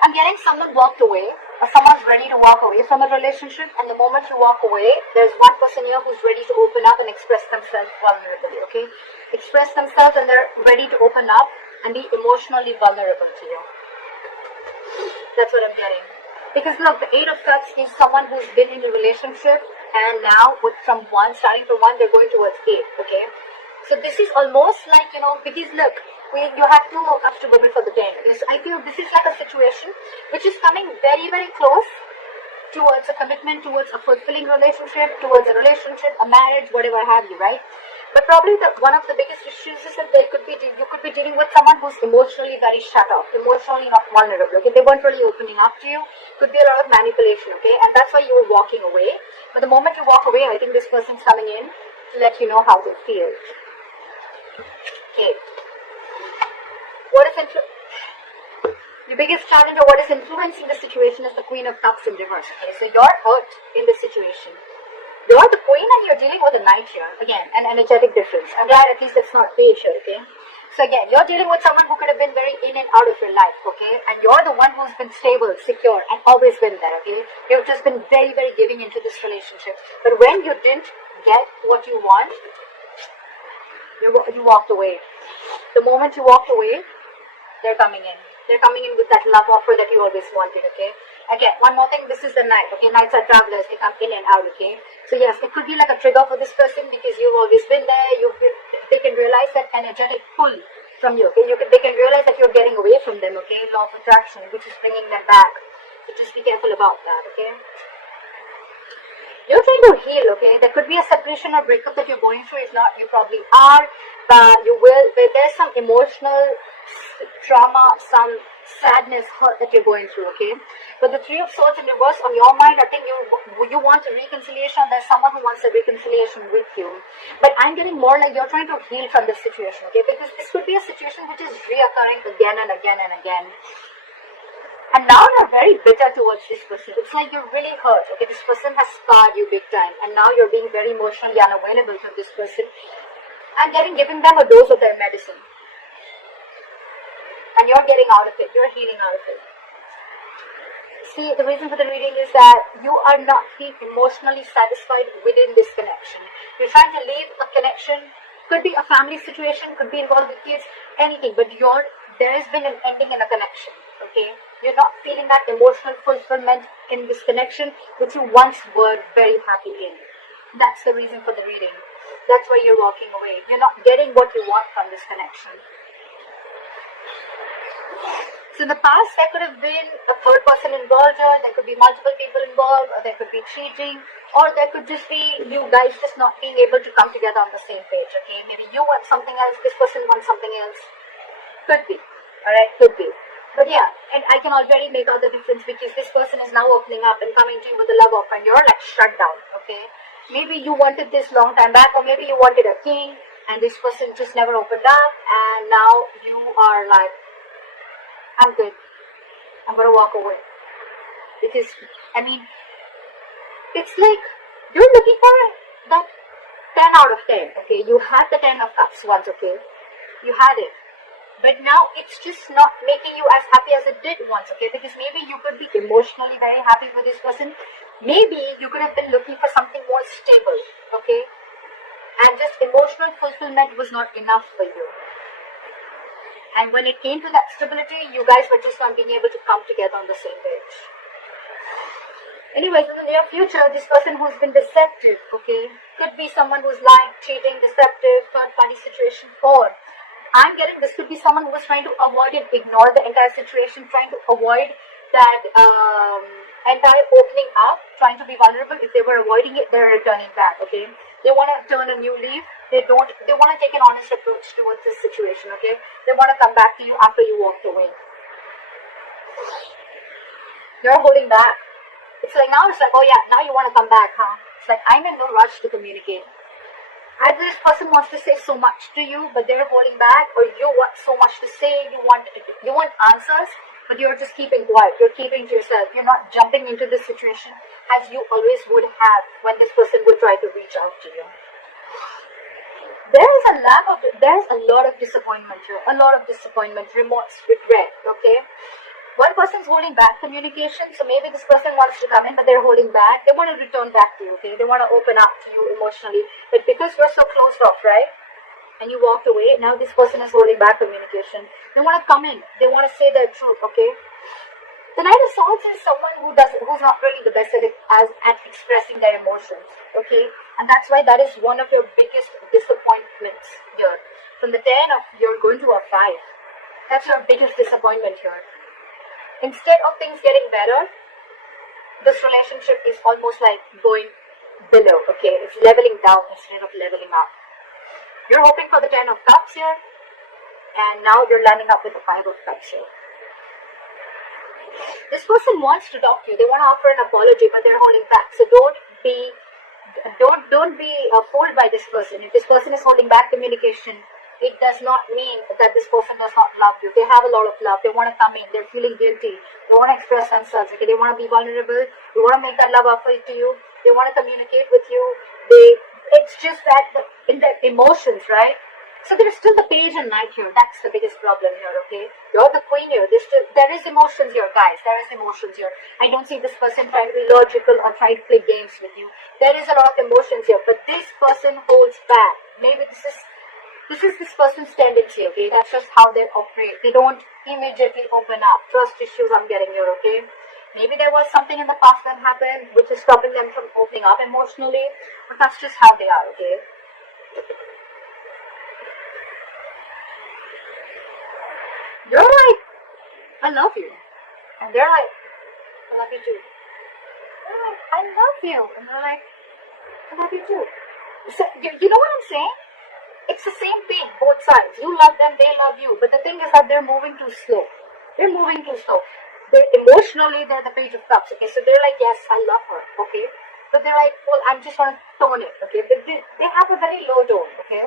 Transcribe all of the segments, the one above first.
I'm getting someone walked away, or someone's ready to walk away from a relationship, and the moment you walk away, there's one person here who's ready to open up and express themselves vulnerably, okay? Express themselves and they're ready to open up and be emotionally vulnerable to you. That's what I'm getting. Because look, the Eight of Cups is someone who's been in a relationship, and now starting from 1, they're going towards 8, okay? So this is almost like, because look, you have 2 more cups to go before the 10. So I feel this is like a situation which is coming very, very close towards a commitment, towards a fulfilling relationship, towards a relationship, a marriage, whatever have you, right? But probably one of the biggest issues is that you could be dealing with someone who's emotionally very shut off, emotionally not vulnerable, okay? They weren't really opening up to you. Could be a lot of manipulation, okay? And that's why you were walking away. But the moment you walk away, I think this person's coming in to let you know how they feel. Okay. The biggest challenge or what is influencing the situation is the Queen of Cups in reverse. Okay, so you're hurt in this situation. You're the Queen and you're dealing with a Knight here. Again, an energetic difference. I'm glad at least it's not page here, okay? So again, you're dealing with someone who could have been very in and out of your life, okay? And you're the one who's been stable, secure, and always been there, okay? You've just been very, very giving into this relationship. But when you didn't get what you want, you walked away. The moment you walked away, they're coming in. They're coming in with that love offer that you always wanted, okay? Again, one more thing, this is the Knight, okay? Knights are travelers, they come in and out, okay? So yes, it could be like a trigger for this person because you've always been there. They can realize that energetic pull from you, okay? They can realize that you're getting away from them, okay? Law of attraction, which is bringing them back. So just be careful about that, okay? You're trying to heal, okay? There could be a separation or breakup that you're going through. If not, you probably are. But you will. There's some emotional trauma, some sadness, hurt that you're going through, okay? But the Three of Swords in reverse, on your mind, I think you want a reconciliation. There's someone who wants a reconciliation with you. But I'm getting more like you're trying to heal from this situation, okay? Because this could be a situation which is reoccurring again and again and again. And now you're very bitter towards this person. It's like you're really hurt, okay? This person has scarred you big time. And now you're being very emotionally unavailable to this person. And giving them a dose of their medicine. And you're getting out of it. You're healing out of it. See, the reason for the reading is that you are not being emotionally satisfied within this connection. You're trying to leave a connection. Could be a family situation, could be involved with kids, anything. But there has been an ending in a connection, okay? You're not feeling that emotional fulfillment in this connection, which you once were very happy in. That's the reason for the reading. That's why you're walking away. You're not getting what you want from this connection. So in the past, there could have been a third person involved here. There could be multiple people involved, or there could be cheating, or there could just be you guys just not being able to come together on the same page, okay? Maybe you want something else, this person wants something else. Could be, alright? Could be. But yeah, and I can already make out the difference because this person is now opening up and coming to you with a love offer and you're like shut down, okay? Maybe you wanted this long time back, or maybe you wanted a king and this person just never opened up, and now you are like, I'm good. I'm going to walk away. Because, I mean, it's like you're looking for that 10 out of 10, okay? You had the 10 of cups once, okay? You had it. But now it's just not making you as happy as it did once, okay? Because maybe you could be emotionally very happy with this person. Maybe you could have been looking for something more stable, okay? And just emotional fulfillment was not enough for you. And when it came to that stability, you guys were just not being able to come together on the same page. Anyways, in the near future, this person who's been deceptive, okay? Could be someone who's lying, cheating, deceptive, third-party situation, or I'm getting this could be someone who was trying to avoid and ignore the entire situation, trying to avoid that entire opening up, trying to be vulnerable. If they were avoiding it, they're returning back, okay? They want to turn a new leaf. They want to take an honest approach towards this situation, okay? They want to come back to you after you walked away. You're holding back. It's like now it's like, oh yeah, now you want to come back, huh? It's like, I'm in no rush to communicate. Either this person wants to say so much to you, but they're holding back, or you want so much to say, you want answers, but you're just keeping quiet. You're keeping to yourself. You're not jumping into this situation as you always would have when this person would try to reach out to you. There's a lot of disappointment here. A lot of disappointment, remorse, regret, okay? One person's holding back communication, so maybe this person wants to come in, but they're holding back. They want to return back to you, okay? They want to open up to you emotionally, but because you're so closed off, right? And you walked away, now this person is holding back communication. They want to come in. They want to say their truth, okay? The Knight of Swords is someone who's not really the best at expressing their emotions, okay? And that's why that is one of your biggest disappointments here. From the 10 of, you're going to a 5. That's your biggest disappointment here. Instead of things getting better, this relationship is almost like going below, okay? It's leveling down instead of leveling up. You're hoping for the 10 of Cups here, and now you're landing up with the 5 of Cups here. This person wants to talk to you. They want to offer an apology, but they're holding back. So don't be fooled by this person. If this person is holding back communication, it does not mean that this person does not love you. They have a lot of love. They want to come in. They're feeling guilty. They want to express themselves. Okay? They want to be vulnerable. They want to make that love offer to you. They want to communicate with you. It's just that in their emotions, right? So there's still the Page and Knight here. That's the biggest problem here, okay? You're the Queen here. There is emotions here, guys. There is emotions here. I don't see this person trying to be logical or trying to play games with you. There is a lot of emotions here, but this person holds back. Maybe this is this person's tendency, okay? That's just how they operate. They don't immediately open up. Trust issues I'm getting here, okay? Maybe there was something in the past that happened which is stopping them from opening up emotionally, but that's just how they are, okay? You're like, I love you. And they're like, I love you too. They're like, I love you. And they're like, I love you too. So, you know what I'm saying? It's the same thing, both sides. You love them, they love you. But the thing is that they're moving too slow. They're moving too slow. They're emotionally, they're the Page of Cups, okay? So they're like, yes, I love her, okay? But they're like, well, I'm just going to tone it, okay? They have a very low tone, okay?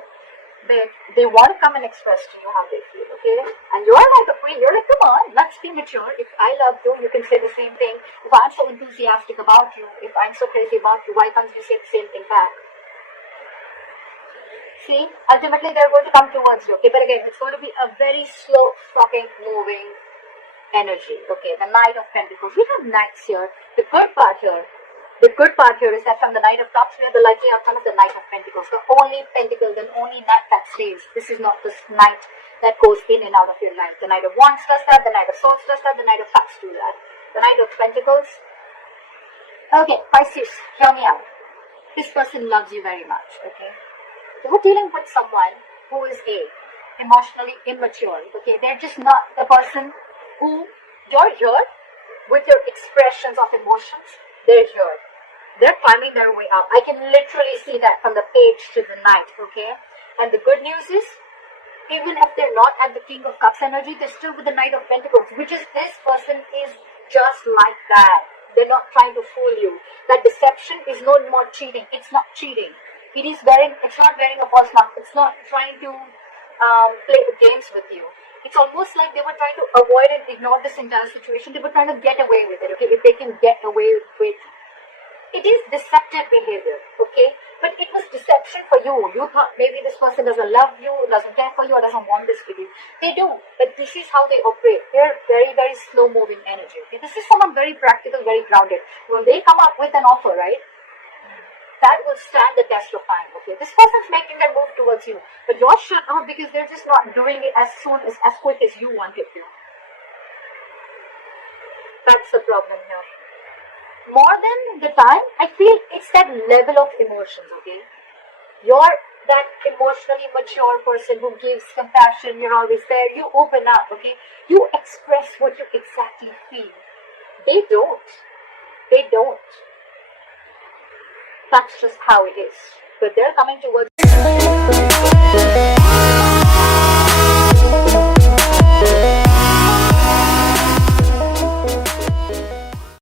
They want to come and express to you how they feel, okay? And you're like the Queen. You're like, come on, let's be mature. If I love you, you can say the same thing. If I'm so enthusiastic about you, if I'm so crazy about you, why can't you say the same thing back? See, ultimately they're going to come towards you, okay? But again, it's going to be a very slow, fucking moving energy, okay? The Knight of Pentacles. We have Knights here. The good part here is that from the Knight of Cups, we have the likely outcome of the Knight of Pentacles. The only Pentacle, the only Knight that stays. This is not this Knight that goes in and out of your life. The Knight of Wands does that, the Knight of Swords does that, the Knight of Cups do that. The Knight of Pentacles. Okay, Pisces, hear me out. This person loves you very much, okay? You're dealing with someone who is emotionally immature, okay? They're just not the person who you're here with your expressions of emotions. They're here. They're climbing their way up. I can literally see that from the Page to the Knight, okay? And the good news is, even if they're not at the King of Cups energy, they're still with the Knight of Pentacles, which is this person is just like that. They're not trying to fool you. That deception is no more cheating. It's not cheating. It's not wearing a false mask. It's not trying to play games with you. It's almost like they were trying to avoid and ignore this entire situation. They were trying to get away with it, okay? If they can get away with it. It is deceptive behavior, okay? But it was deception for you. You thought maybe this person doesn't love you, doesn't care for you, or doesn't want this with you. They do, but this is how they operate. They're very, very slow-moving energy, okay? This is someone very practical, very grounded. When they come up with an offer, right? That will stand the test of time, okay? This person's making their move towards you, but you're shut out because they're just not doing it as quick as you want it to. That's the problem here. More than the time, I feel it's that level of emotions, okay? You're that emotionally mature person who gives compassion, you're always there, you open up, okay? You express what you exactly feel. They don't. They don't. That's just how it is. But they're coming towards